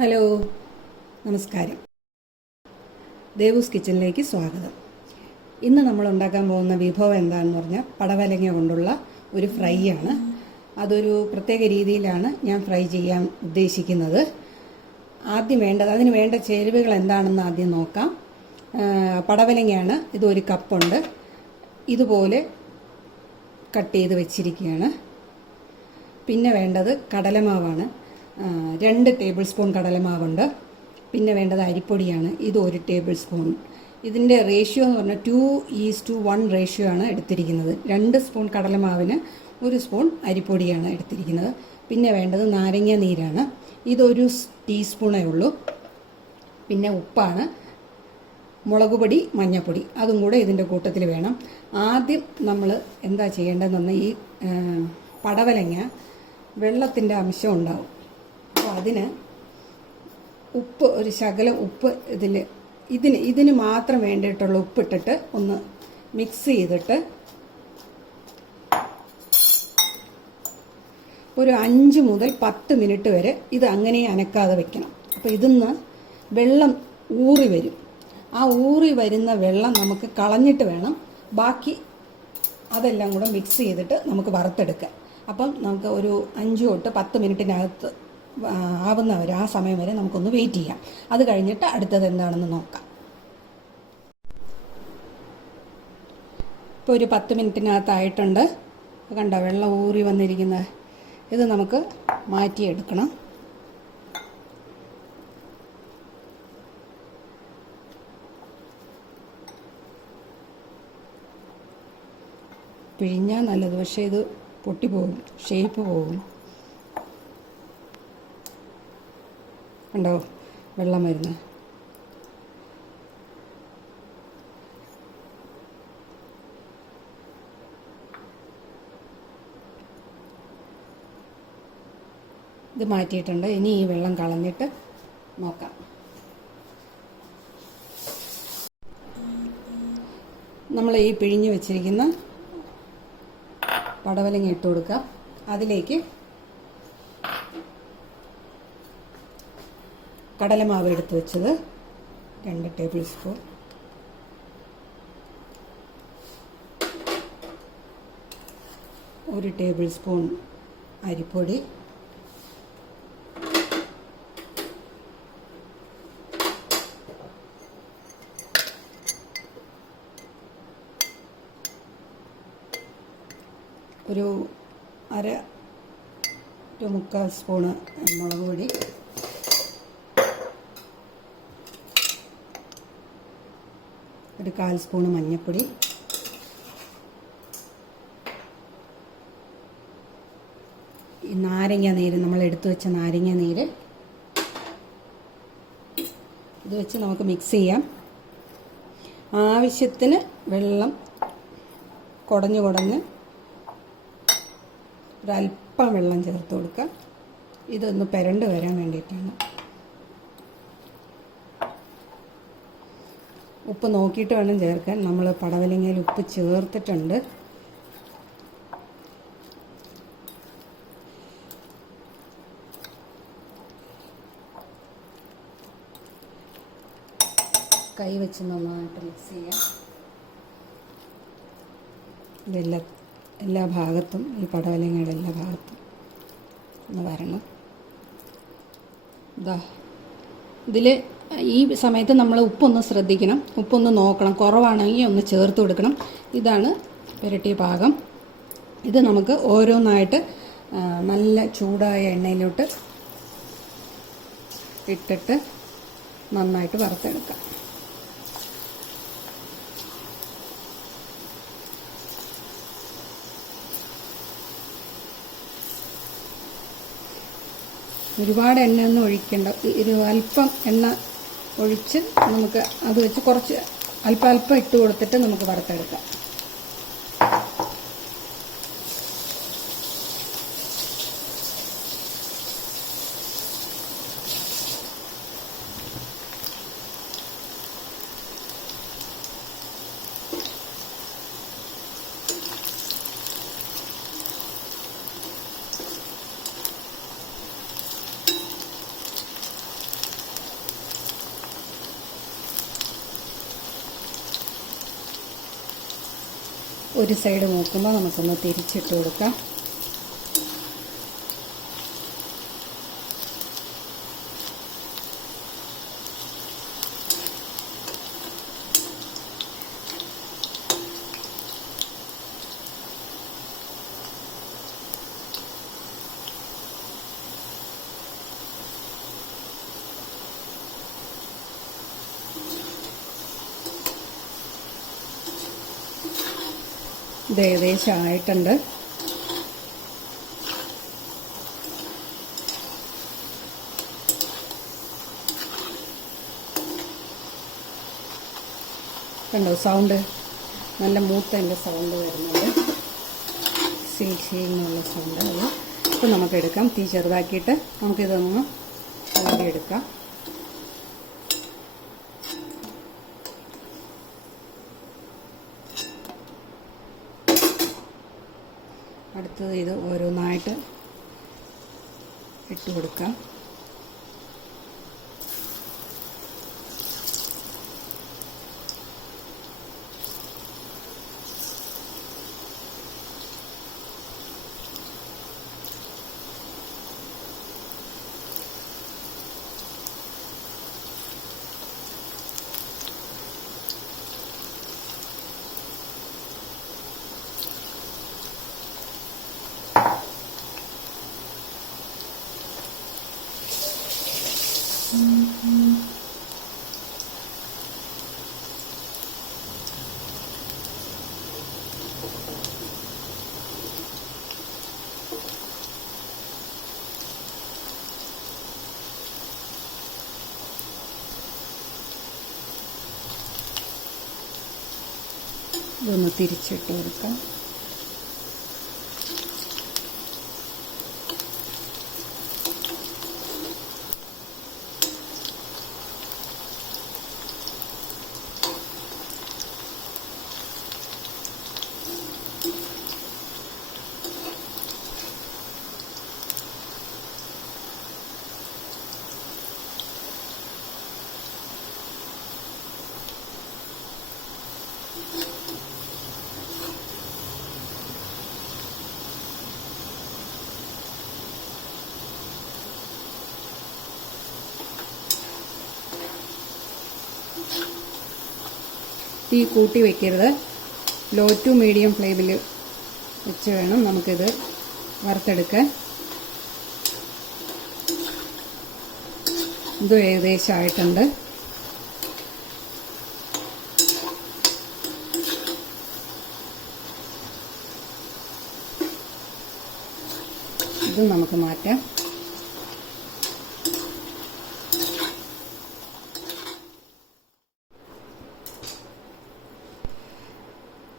Hello, നമസ്കാരം. ദേവൂസ് കിച്ചണിലേക്ക് സ്വാഗതം. ഇന്ന് നമ്മൾ ഉണ്ടാക്കാൻ പോകുന്ന വിഭവം എന്താണെന്ന് പറഞ്ഞാൽ പടവലങ്ങ കൊണ്ടുള്ള ഒരു ഫ്രൈ ആണ്. അതൊരു പ്രത്യേക രീതിയിലാണ് ഞാൻ ഫ്രൈ ചെയ്യാൻ ഉദ്ദേശിക്കുന്നത്. അതിന് വേണ്ട ചേരുവകൾ എന്താണെന്ന് ആദ്യം നോക്കാം. പടവലങ്ങയാണ്, ഇതൊരു കപ്പുണ്ട്. ഇതുപോലെ കട്ട് ചെയ്ത് വെച്ചിരിക്കുകയാണ്. പിന്നെ വേണ്ടത് കടലമാവാണ്. 2 ടേബിൾ സ്പൂൺ കടലമാവുണ്ട്. പിന്നെ വേണ്ടത് അരിപ്പൊടിയാണ്. ഇത് 1 ടേബിൾ സ്പൂൺ. ഇതിൻ്റെ റേഷ്യോ എന്ന് പറഞ്ഞാൽ 2:1 റേഷ്യോ ആണ് എടുത്തിരിക്കുന്നത്. 2 സ്പൂൺ കടലമാവിന് 1 സ്പൂൺ അരിപ്പൊടിയാണ് എടുത്തിരിക്കുന്നത്. പിന്നെ വേണ്ടത് നാരങ്ങ നീരാണ്. ഇതൊരു ടീസ്പൂണേ ഉള്ളൂ. പിന്നെ ഉപ്പാണ്, മുളക് പൊടി, മഞ്ഞൾപ്പൊടി, അതും കൂടെ ഇതിൻ്റെ കൂട്ടത്തിൽ വേണം. ആദ്യം നമ്മൾ എന്താ ചെയ്യേണ്ടതെന്ന് പറഞ്ഞാൽ ഈ പടവലങ്ങ വെള്ളത്തിൻ്റെ അംശം ഉണ്ടാവും. അപ്പോൾ അതിന് ഉപ്പ്, ഒരു ശകലം ഉപ്പ് ഇതിന് മാത്രം വേണ്ടിയിട്ടുള്ള ഉപ്പിട്ടിട്ട് ഒന്ന് മിക്സ് ചെയ്തിട്ട് ഒരു 5 മുതൽ 10 മിനിറ്റ് വരെ ഇത് അങ്ങനെ അനക്കാതെ വെക്കണം. അപ്പോൾ ഇതിന്ന് വെള്ളം ഊറി വരും. ആ ഊറി വരുന്ന വെള്ളം നമുക്ക് കളഞ്ഞിട്ട് വേണം ബാക്കി അതെല്ലാം കൂടെ മിക്സ് ചെയ്തിട്ട് നമുക്ക് വറുത്തെടുക്കാം. അപ്പം നമുക്ക് ഒരു 5 തൊട്ട് 10 മിനിറ്റിനകത്ത് ആവുന്നവരെ, ആ സമയം വരെ നമുക്കൊന്ന് വെയിറ്റ് ചെയ്യാം. അത് കഴിഞ്ഞിട്ട് അടുത്തത് എന്താണെന്ന് നോക്കാം. ഇപ്പോൾ ഒരു 10 മിനിറ്റിനകത്തായിട്ടുണ്ട്. കണ്ടോ വെള്ളം ഊറി വന്നിരിക്കുന്നത്? ഇത് നമുക്ക് മാറ്റിയെടുക്കണം. പിഴിഞ്ഞാൽ നല്ലത്, പക്ഷേ ഇത് പൊട്ടിപ്പോകും, ഷേപ്പ് പോകും. കണ്ടോ വെള്ളം വരുന്നത്? ഇത് മാറ്റിയിട്ടുണ്ട്. ഇനി ഈ വെള്ളം കളഞ്ഞിട്ട് നോക്കാം. നമ്മൾ ഈ പിഴിഞ്ഞ് വെച്ചിരിക്കുന്ന പടവലങ്ങ ഇട്ട് കൊടുക്കുക. അതിലേക്ക് കടലമാവ് എടുത്ത് വെച്ചത് 2 ടേബിൾ സ്പൂൺ, ഒരു ടേബിൾ സ്പൂൺ അരിപ്പൊടി, ഒരു 1/4 സ്പൂണ് മുളക് പൊടി, ഒരു 1/4 സ്പൂണ് മഞ്ഞൾപ്പൊടി, ഈ നാരങ്ങ നീര്, നമ്മൾ എടുത്തു വെച്ച നാരങ്ങ നീര്, ഇത് വെച്ച് നമുക്ക് മിക്സ് ചെയ്യാം. ആവശ്യത്തിന് വെള്ളം കുടഞ്ഞ് ഒരല്പം വെള്ളം ചേർത്ത് കൊടുക്കുക. ഇതൊന്ന് പെരണ്ട് വരാൻ വേണ്ടിയിട്ടാണ്. ഉപ്പ് നോക്കിയിട്ട് വേണം ചേർക്കാൻ. നമ്മൾ പടവലങ്ങയിൽ ഉപ്പ് ചേർത്തിട്ടുണ്ട്. കൈ വെച്ച് നന്നായിട്ട് മിക്സ് ചെയ്യാം. എല്ലാ ഭാഗത്തും, ഈ പടവലങ്ങയുടെ എല്ലാ ഭാഗത്തും ഒന്ന് വരണം. ഇതിൽ ഈ സമയത്ത് നമ്മൾ ഉപ്പൊന്ന് ശ്രദ്ധിക്കണം, ഉപ്പൊന്ന് നോക്കണം. കുറവാണെങ്കിൽ ഒന്ന് ചേർത്ത് കൊടുക്കണം. ഇതാണ് പുരട്ടിയ പാകം. ഇത് നമുക്ക് ഓരോന്നായിട്ട് നല്ല ചൂടായ എണ്ണയിലോട്ട് ഇട്ടിട്ട് നന്നായിട്ട് വറുത്തെടുക്കാം. ഒരുപാട് എണ്ണയൊന്നും ഒഴിക്കേണ്ട. അല്പം എണ്ണ ഒഴിച്ച് നമുക്ക് അത് വെച്ച് കുറച്ച് അല്പം ഇട്ട് കൊടുത്തിട്ട് നമുക്ക് വറുത്തെടുക്കാം. ഒരു സൈഡ് മൂക്കുമ്പോൾ നമുക്കൊന്ന് തിരിച്ചിട്ട് കൊടുക്കാം. ഇത് ഏകദേശം ആയിട്ടുണ്ട്. കണ്ടോ സൗണ്ട്? നല്ല മൂത്തതിൻ്റെ സൗണ്ട് വരുന്നുണ്ട്, എന്നുള്ള സൗണ്ട്. അത് ഇപ്പം നമുക്ക് എടുക്കാം. തീ ചെറുതാക്കിയിട്ട് നമുക്കിതൊന്ന് എടുക്കാം. അടുത്തത് ഇത് ഓരോന്നായിട്ട് ഇട്ട് കൊടുക്കാം. ഇതൊന്ന് തിരിച്ചിട്ട് കൊടുക്കാം. തീ കൂട്ടി വയ്ക്കരുത്, ലോ ടു മീഡിയം ഫ്ലെയിമിൽ വെച്ച് വേണം നമുക്കിത് വറുത്തെടുക്കാൻ. ഇതും ഏകദേശം ആയിട്ടുണ്ട്. ഇതും നമുക്ക് മാറ്റാം.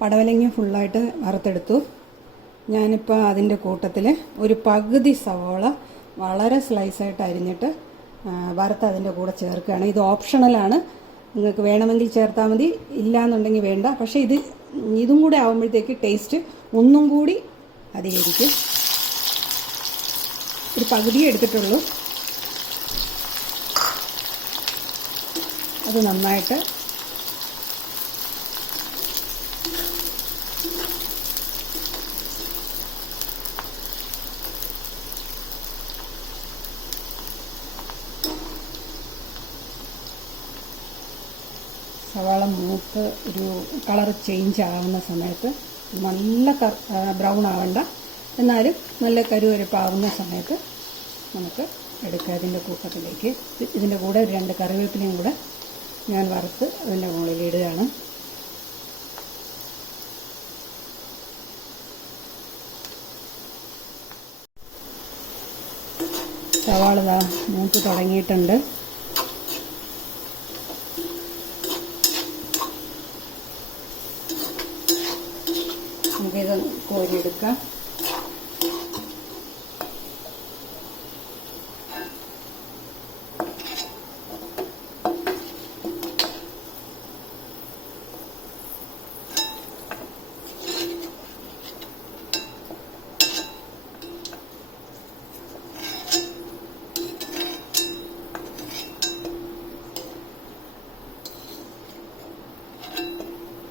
പടവലങ്ങ ഫുള്ളായിട്ട് വറുത്തെടുത്തു. ഞാനിപ്പോൾ അതിൻ്റെ കൂട്ടത്തിൽ ഒരു പകുതി സവോള വളരെ സ്ലൈസായിട്ട് അരിഞ്ഞിട്ട് വറുത്ത് അതിൻ്റെ കൂടെ ചേർക്കുകയാണ്. ഇത് ഓപ്ഷണലാണ്, നിങ്ങൾക്ക് വേണമെങ്കിൽ ചേർത്താൽ മതി, ഇല്ലയെന്നുണ്ടെങ്കിൽ വേണ്ട. പക്ഷേ ഇതും കൂടെ ആകുമ്പോഴത്തേക്ക് ടേസ്റ്റ് ഒന്നും കൂടി അധികരിക്കും. ഒരു പകുതിയേ എടുത്തിട്ടുള്ളൂ. അത് നന്നായിട്ട് സവാള മൂത്ത് ഒരു കളർ ചേഞ്ച് ആവുന്ന സമയത്ത്, നല്ല ബ്രൗൺ ആവണ്ട, എന്നാലും നല്ല കരുവരുപ്പാവുന്ന സമയത്ത് നമുക്ക് എടുക്കുക. ഇതിൻ്റെ കൂട്ടത്തിലേക്ക് ഇതിൻ്റെ കൂടെ 2 കറിവേപ്പിലയും കൂടെ ഞാൻ വറുത്ത് അതിൻ്റെ മുകളിൽ ഇടുകയാണ്. സവാള മൂത്ത് തുടങ്ങിയിട്ടുണ്ട്. നമുക്കിത് കോരിയെടുക്കാം.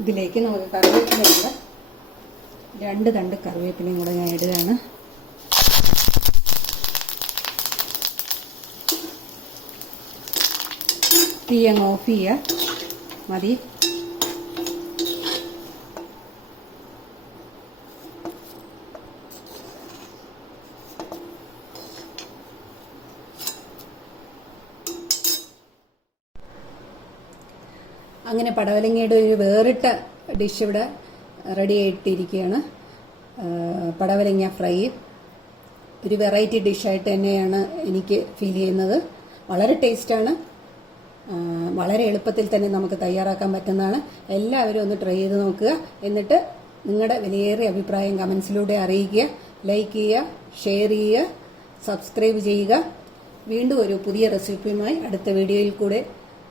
ഇതിലേക്ക് നമുക്ക് കറിവേപ്പില 2 തണ്ട് കറിവേപ്പിലയും കൂടെ ഞാൻ ഇടുകയാണ്. തീ അങ്ങ് ഓഫ് ചെയ്യുക. മതി. അങ്ങനെ പടവലങ്ങയുടെ ഒരു വേറിട്ട ഡിഷ് ഇവിടെ റെഡി ആയിട്ടിരിക്കുകയാണ്. പടവലങ്ങ ഫ്രൈ ഒരു വെറൈറ്റി ഡിഷായിട്ട് തന്നെയാണ് എനിക്ക് ഫീൽ ചെയ്യുന്നത്. വളരെ ടേസ്റ്റാണ്. വളരെ എളുപ്പത്തിൽ തന്നെ നമുക്ക് തയ്യാറാക്കാൻ പറ്റുന്നതാണ്. എല്ലാവരും ഒന്ന് ട്രൈ ചെയ്ത് നോക്കുക. എന്നിട്ട് നിങ്ങളുടെ വിലയേറിയ അഭിപ്രായം കമൻസിലൂടെ അറിയിക്കുക. ലൈക്ക് ചെയ്യുക, ഷെയർ ചെയ്യുക, സബ്സ്ക്രൈബ് ചെയ്യുക. വീണ്ടും ഒരു പുതിയ റെസിപ്പിയുമായി അടുത്ത വീഡിയോയിൽ കൂടെ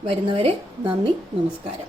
വരുന്നവരെ നന്ദി, നമസ്കാരം.